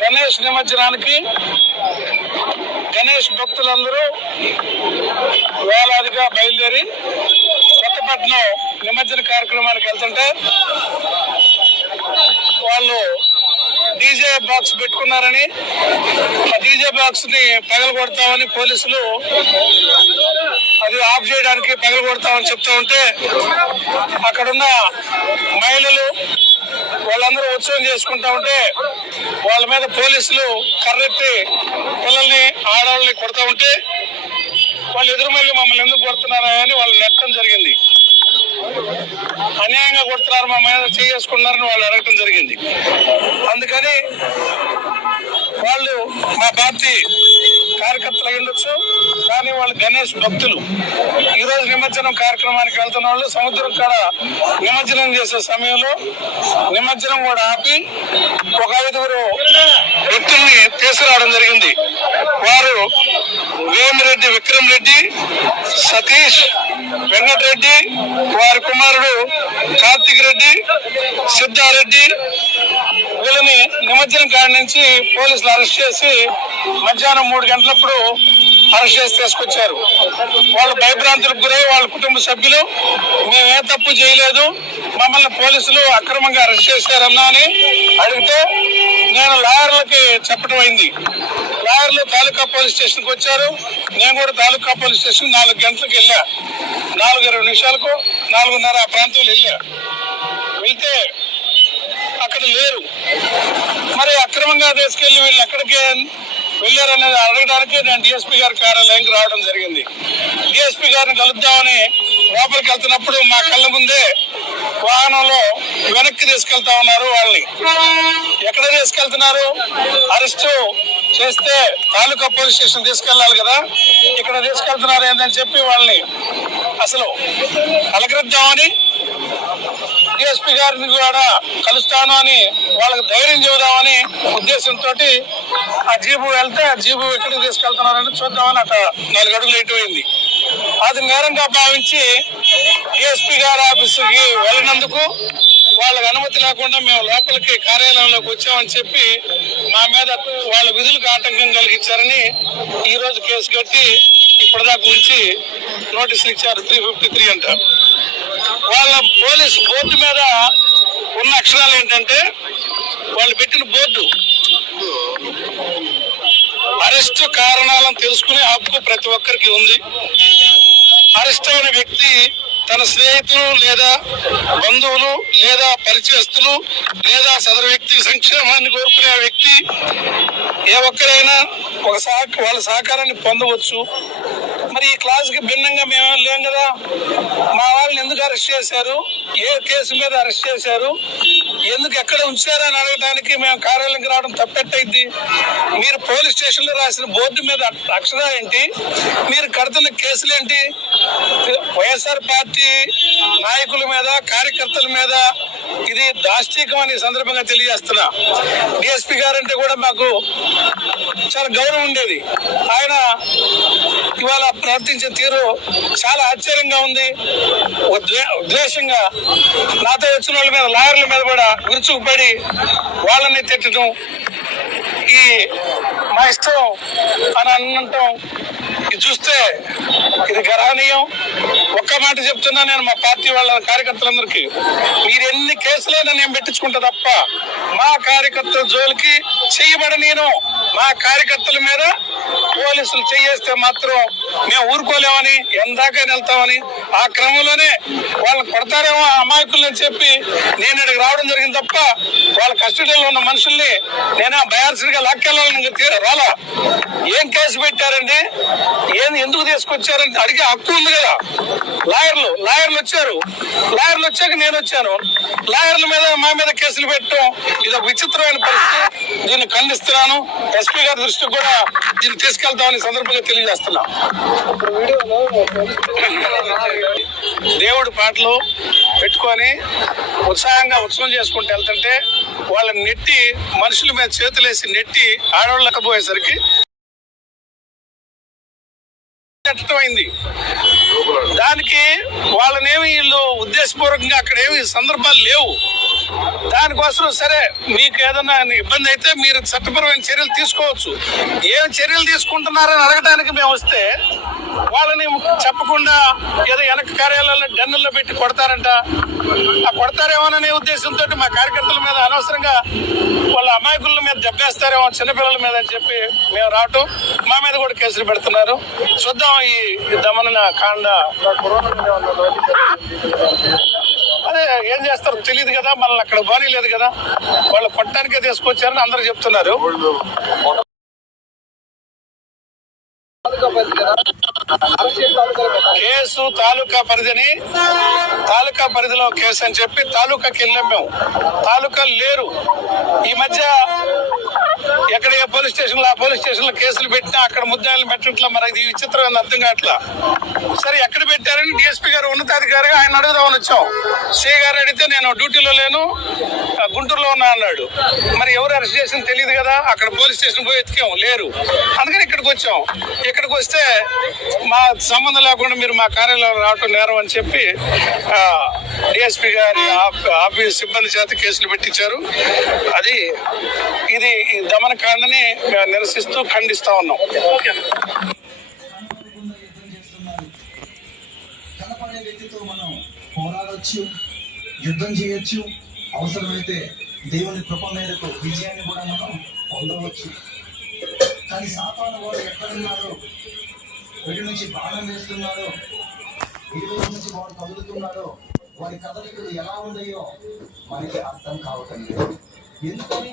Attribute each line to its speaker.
Speaker 1: గణేష్ నిమజ్జనానికి గణేష్ భక్తులందరూ వేలాదిగా బయలుదేరి కొత్తపట్నం నిమజ్జన కార్యక్రమానికి వెళ్తుంటే వాళ్ళు డీజే బాక్స్ పెట్టుకున్నారని ఆ డీజే బాక్స్ని పగలగొడతామని పోలీసులు అది ఆఫ్ చేయడానికి పగలగొడతామని చెప్తూ ఉంటే అక్కడున్న మహిళలు వాళ్ళందరూ ఉత్సవం చేసుకుంటా ఉంటే వాళ్ళ మీద పోలీసులు కర్రెత్తి పిల్లల్ని ఆడవాళ్ళని కొడతా ఉంటే వాళ్ళు ఎదురు మళ్ళీ మమ్మల్ని ఎందుకు కొడుతున్నారా అని వాళ్ళు నెట్టడం జరిగింది. అన్యాయంగా కొడుతున్నారు మా మీద చేసుకున్నారని వాళ్ళు అడగటం జరిగింది. అందుకని వాళ్ళు మా పార్టీ కార్యకర్తలు అయ్యుండొచ్చు ఉండొచ్చు. కానీ వాళ్ళు గణేష్ భక్తులు. ఈ రోజు నిమజ్జనం కార్యక్రమానికి వెళ్తున్న వాళ్ళు సముద్రం కాడ నిమజ్జనం చేసే సమయంలో నిమజ్జనం కూడా ఆపి ఒక ఐదుగురు వ్యక్తుల్ని తీసుకురావడం జరిగింది. వారు వేమిరెడ్డి విక్రమ్ రెడ్డి సతీష్ వెంకటరెడ్డి వారి కుమారుడు కార్తిక్ రెడ్డి సిద్ధారెడ్డి వీళ్ళని నిమజ్జనం కాడి నుంచి పోలీసులు అరెస్ట్ చేసి మధ్యాహ్నం మూడు గంటలప్పుడు అరెస్ట్ చేసి తీసుకొచ్చారు. వాళ్ళు భయభ్రాంతులకు గురై వాళ్ళ కుటుంబ సభ్యులు మేము ఏ తప్పు చేయలేదు మమ్మల్ని పోలీసులు అక్రమంగా అరెస్ట్ చేశారన్నా అని అడిగితే నేను లాయర్లకి చెప్పడం అయింది. లాయర్లు తాలూకా పోలీస్ స్టేషన్కి వచ్చారు. నేను కూడా తాలూకా పోలీస్ స్టేషన్ నాలుగు గంటలకు వెళ్ళా. నాలుగు ఇరవై నిమిషాలకు నాలుగున్నర ఆ ప్రాంతంలో వెళ్ళా వెళ్తే అక్కడ లేరు మరి అక్రమంగా తీసుకెళ్ళి వీళ్ళు ఎక్కడికి వెళ్ళారనేది అడగడానికి నేను డిఎస్పీ గారి కార్యాలయానికి రావడం జరిగింది. డిఎస్పీ గారిని కలుద్దామని లోపలికి వెళ్తున్నప్పుడు మా కళ్ళ ముందే వాహనంలో వెనక్కి తీసుకెళ్తా ఉన్నారు వాళ్ళని. ఎక్కడ తీసుకెళ్తున్నారు? అరెస్టు చేస్తే తాలూకా పోలీస్ స్టేషన్ తీసుకెళ్ళాలి కదా. ఇక్కడ తీసుకెళ్తున్నారు ఏందని చెప్పి వాళ్ళని అసలు కలకరిద్దామని డిఎస్పీ గారిని కూడా కలుస్తాను అని వాళ్ళకి ధైర్యం చెబుదామని ఉద్దేశంతో ఆ జీబు వెళ్తే ఆ జీబు ఎక్కడికి తీసుకెళ్తున్నారని చూద్దామని అక్కడ నాలుగు అడుగులు ఎటుపోయింది అది నేరంగా భావించి డిఎస్పీ గారి ఆఫీసుకి వెళ్ళినందుకు వాళ్ళకి అనుమతి లేకుండా మేము లోపలికి కార్యాలయంలోకి వచ్చామని చెప్పి మా మీద వాళ్ళ విధులకు ఆటంకం కలిగించారని ఈ రోజు కేసు కట్టి ఇప్పటిదాకా ఉంచి నోటీసులు ఇచ్చారు త్రీ ఫిఫ్టీ త్రీ అంట. వాళ్ళ పోలీసు బోర్డు మీద ఉన్న అక్షరాలు ఏంటంటే వాళ్ళు పెట్టిన బోర్డు. అరెస్ట్ కారణాలను తెలుసుకునే హక్కు ప్రతి ఒక్కరికి ఉంది. అరెస్ట్ అయిన వ్యక్తి తన స్నేహితులు లేదా బంధువులు లేదా పరిచయస్తులు లేదా సదరు వ్యక్తి సంక్షేమాన్ని కోరుకునే వ్యక్తి ఏ ఒక్కరైనా ఒక సహ వాళ్ళ సహకారాన్ని పొందవచ్చు. మరి ఈ క్లాస్కి భిన్నంగా మేమేం లేం కదా. మా వాళ్ళని ఎందుకు అరెస్ట్ చేశారు? ఏ కేసు మీద అరెస్ట్ చేశారు? ఎందుకు ఎక్కడ ఉంచారని అడగడానికి మేము కార్యాలయంకి రావడం తప్పెట్టయిద్ది. మీరు పోలీస్ స్టేషన్లో రాసిన బోర్డు మీద అక్షరాలు ఏంటి? మీరు కడుతున్న కేసులు ఏంటి? వైఎస్ఆర్ పార్టీ నాయకుల మీద కార్యకర్తల మీద ఇది దాష్టికం అనే సందర్భంగా తెలియజేస్తున్నా. డిఎస్పీ గారంటే కూడా మాకు చాలా గౌరవం ఉండేది. ఆయన ఇవాళ ప్రవర్తించిన తీరు చాలా ఆశ్చర్యంగా ఉంది. ఉద్వే- నాతో వచ్చిన వాళ్ళ మీద లాయర్ల మీద కూడా విరుచుకుపడి వాళ్ళని తిట్టడం ఈ మా ఇష్టం అని అనటం చూస్తే ఇది గర్హనీయం ఒక్క మాట చెప్తున్నా నేను మా పార్టీ వాళ్ళ కార్యకర్తలందరికీ. మీరు ఎన్ని కేసులైనా నేను పెట్టించుకుంటా తప్ప మా కార్యకర్తల జోలికి చేయబడ నేను మా కార్యకర్తల మీద పోలీసులు చేయేస్తే మాత్రం మేము ఊరుకోలేమని ఎందాక వెళ్తామని ఆ క్రమంలోనే వాళ్ళు కొడతారేమో ఆ అమాయకులని చెప్పి నేను ఇక్కడికి రావడం జరిగింది తప్ప వాళ్ళ కస్టడీలో ఉన్న మనుషుల్ని నేను బయాల్సిగా లాక్కెళ్ళాలని రాలా? ఏం కేసు పెట్టారండి? ఏం ఎందుకు తీసుకొచ్చారని అడిగే హక్కు ఉంది కదా. లాయర్లు లాయర్లు వచ్చారు. లాయర్లు వచ్చాక నేను వచ్చాను. లాయర్ల మీద మా మీద కేసులు పెట్టడం ఇది ఒక విచిత్రమైన పరిస్థితి. దీన్ని ఖండిస్తున్నాను. ఎస్పీ గారి దృష్టికి కూడా దీన్ని తీసుకెళ్తామని సందర్భంగా తెలియజేస్తున్నా. దేవుడి పాటలు పెట్టుకొని ఉత్సాహంగా ఉత్సవం చేసుకుంటూ వెళ్తుంటే వాళ్ళని నెట్టి మనుషుల మీద చేతులేసి నెట్టి ఆడవాళ్ళకపోయేసరికి అయింది దానికి వాళ్ళనేమి వీళ్ళు ఉద్దేశపూర్వకంగా అక్కడ ఏమి సందర్భాలు లేవు. దానికోసం సరే మీకు ఏదైనా ఇబ్బంది అయితే మీరు చట్టపరమైన చర్యలు తీసుకోవచ్చు. ఏం చర్యలు తీసుకుంటున్నారని అడగడానికి మేము వస్తే వాళ్ళని చెప్పకుండా ఏదో వెనక కార్యాలయాల్లో డన్నుల్లో పెట్టి కొడతారంట. ఆ కొడతారేమోననే ఉద్దేశంతో మా కార్యకర్తల మీద అనవసరంగా వాళ్ళ అమాయకుల మీద దెబ్బేస్తారేమో చిన్నపిల్లల మీద అని చెప్పి మేము రావటం మా మీద కూడా కేసులు పెడుతున్నారు. చూద్దాం ఈ దమన కాండ అదే ఏం చేస్తారో? తెలియదు కదా మనల్ని అక్కడ బానీ లేదు కదా. వాళ్ళు కొట్టడానికే తీసుకొచ్చారని అందరూ చెప్తున్నారు. కేసు తాలూకా పరిధిని తాలూకా పరిధిలో కేసు అని చెప్పి తాలూకాకి వెళ్ళాం మేము. తాలూకా లేరు. ఈ మధ్య ఎక్కడ ఏ పోలీస్ స్టేషన్లో ఆ పోలీస్ స్టేషన్లో కేసులు పెట్టినా అక్కడ ముద్దాయిలు పెట్టట్లా మరి ఇది విచిత్రమైన అర్థం కావట్లా? సరే ఎక్కడ పెట్టారని డిఎస్పీ గారు ఉన్నతాధికారిగా ఆయన అడుగుదామని వచ్చాం. సి గారు అడిగితే నేను డ్యూటీలో లేను గుంటూరులో ఉన్నా అన్నాడు. మరి ఎవరు అరెస్ట్ చేసిన తెలియదు కదా అక్కడ పోలీస్ స్టేషన్ పోయి ఎతికాం లేరు. అందుకని ఇక్కడికి వచ్చాం. ఇక్కడికి వస్తే మా సంబంధం లేకుండా మీరు మా కార్యాలయంలో రావటం నేరం అని చెప్పి డిఎస్పీ గారి ఆఫీస్ సిబ్బంది చేత కేసులు పెట్టించారు. అది ఇది దమనక దమనకాండని నిరసిస్తూ ఖండిస్తా ఉన్నాం.
Speaker 2: కనపడే వ్యక్తితో మనం పోరాడొచ్చు యుద్ధం చేయొచ్చు. అవసరమైతే దేవుని కృప మేరకు విజయాన్ని కూడా మనం పొందవచ్చు. కానీ సాతాను వాడు ఎక్కడున్నారో వీడి నుంచి బాణం వేస్తున్నారో వీడి నుంచి వాడు కదులుతున్నారో వారి కదలికలు ఎలా ఉన్నాయో మనకి అర్థం కావటం లేదు. ఎందుకని?